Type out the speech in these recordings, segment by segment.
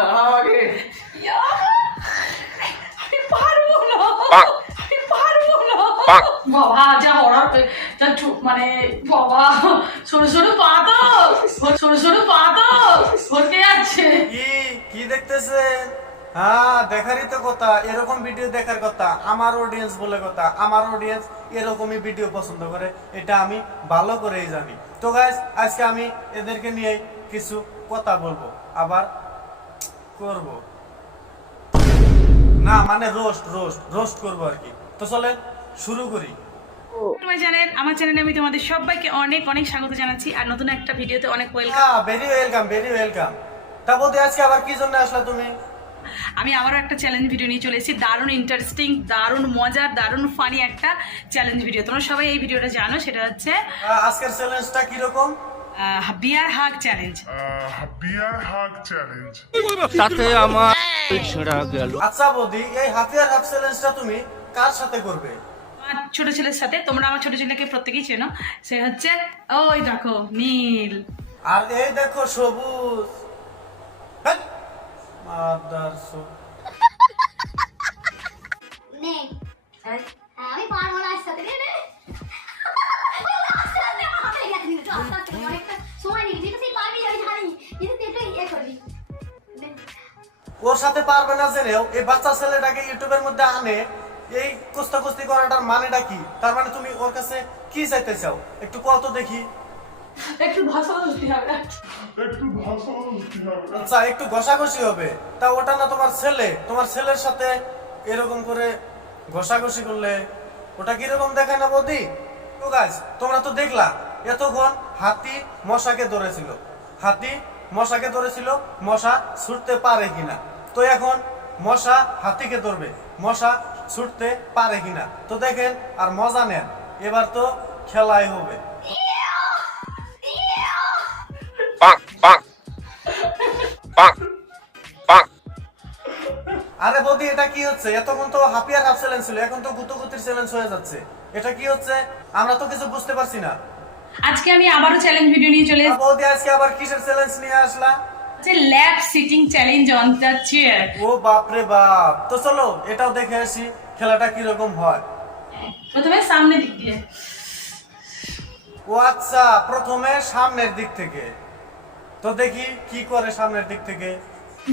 দাঁড়াও আগে। আমি পারবো না, আমি পারবো না। বাবা যা অর্ডার মানে বাবা সরু সরু পা তো, সরু সরু পা তো ভরকে যাচ্ছে। কি দেখতেছেন? হ্যাঁ, দেখারই তো কথা, এরকম ভিডিও দেখার কথা। আমার অডিয়েন্স বলে কথা, আমার অডিয়েন্স এরকমই ভিডিও পছন্দ করে, এটা আমি ভালো করেই জানি। তো গাইস, আজকে আমি এদেরকে নিয়ে কিছু কথা বলবো, আবার করব না, মানে রোস্ট রোস্ট রোস্ট করবো আর কি। তো চলেন শুরু করি। আমার চ্যানেলে আমি তোমাদের সবাইকে অনেক অনেক স্বাগত জানাচ্ছি আর নতুন একটা ভিডিওতে অনেক ওয়েলকাম। হ্যাঁ, ভেরি ওয়েলকাম, ভেরি ওয়েলকাম। তা বলতে আজকে আবার কি জন্য আসলা তুমি? আমি আবারও একটা চ্যালেঞ্জ ভিডিও নিয়ে চলে এসেছি, দারুণ ইন্টারেস্টিং, দারুণ মজার, দারুণ ফানি একটা চ্যালেঞ্জ ভিডিও। তোমরা সবাই এই ভিডিওটা জানো, সেটা হচ্ছে আজকের চ্যালেঞ্জটা কি রকম? বিয়ার হাগ চ্যালেঞ্জ। বিয়ার হাগ চ্যালেঞ্জ। তাতে আমার ছেঁড়া গেল। আচ্ছা বৌদি, এই হাফিয়ার হাফ চ্যালেঞ্জটা তুমি কার সাথে করবে? আমার ছোট ছেলের সাথে। তোমরা আমার ছোট ছেলেকে প্রত্যেকেই চেনো, সে হচ্ছে ওই দেখো নীল। আর এই দেখো সবুজ। হ্যাঁ, মাদারসো। নে আমি পারবো না আসতে রে রে আসতে আমার হাতে গেছে কিন্তু আসতে অনেকটা সময় নিবি, তুই পারবি আমি জানি, কিন্তু তুই একটু ইয়ে করবি। ওর সাথে পারবে না জেনেও এই বাচ্চা ছেলেটাকে ইউটিউবের মধ্যে আনে, এই কুস্তাকুস্তি করাটার মানেটা কি? তার মানে তুমি ওর কাছে কি চাইতে চাও একটু কত দেখি। একটু ভাষা বুঝতে হবে। আচ্ছা, একটু ঘষাঘষি হবে। তা ওটা না তোমার ছেলে, তোমার ছেলের সাথে এরকম করে ঘষাঘষি করলে ওটা কিরকম দেখায় না বৌদি? তো গাইস, তোমরা তো দেখলা এতক্ষণ হাতি মশাকে ধরেছিল, হাতি মশাকে ধরেছিল, মশা ছুটতে পারে কিনা। তো এখন মশা হাতিকে ধরবে, মশা ছুটতে পারে কিনা। তো দেখেন আর মজা নেন, এবার তো খেলাই হবে। আরে বৌদি, এটা কি হচ্ছে? এতক্ষণ তো হাফিয়ার হাফ চ্যালেঞ্জ ছিল, এখন তো গুতগুতির চ্যালেঞ্জ হয়ে যাচ্ছে। এটা কি হচ্ছে? আমরা তো কিছু বুঝতে পারছি না। আজকে আমি আবারও চ্যালেঞ্জ ভিডিও নিয়ে চলে এসেছি, বৌদি আজকে আবার কিসের চ্যালেঞ্জ নিয়ে আসলা? Lab sitting challenge on the chair. ও বাপ রে বাপ, তো চলো এটাও দেখে আসি খেলাটা কিরকম হয়। প্রথমে সামনে দিক দিয়ে। ও আচ্ছা, প্রথমে সামনের দিক থেকে। তো দেখি কি করে সামনের দিক থেকে।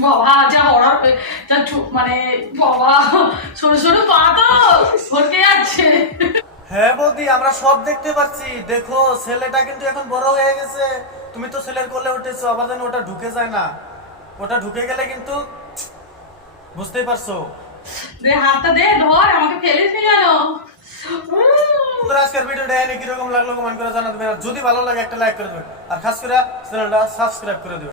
বাবা যা অর্ডার মানে বাবা সরু সরু পা তো ভরকে যাচ্ছে। হ্যাঁ বৌদি, আমরা সব দেখতে পাচ্ছি। দেখো ছেলেটা কিন্তু এখন বড় হয়ে গেছে। তুমি তো ছেলের কোলে উঠেছো, আবার যেন ওটা ঢুকে যায় না। ওটা ঢুকে গেলে কিন্তু বুঝতেই পারছো। দে হাতটা দে, ধর, আমাকে ফেলে গেল। বন্ধুরা, আজকের ভিডিওটা এনে কিরকম লাগলো কমেন্ট করে জানাতে পারেন। আর যদি ভালো লাগে একটা লাইক করে দেবেন, আর খাস করে চ্যানেলটা সাবস্ক্রাইব করে দেবেন।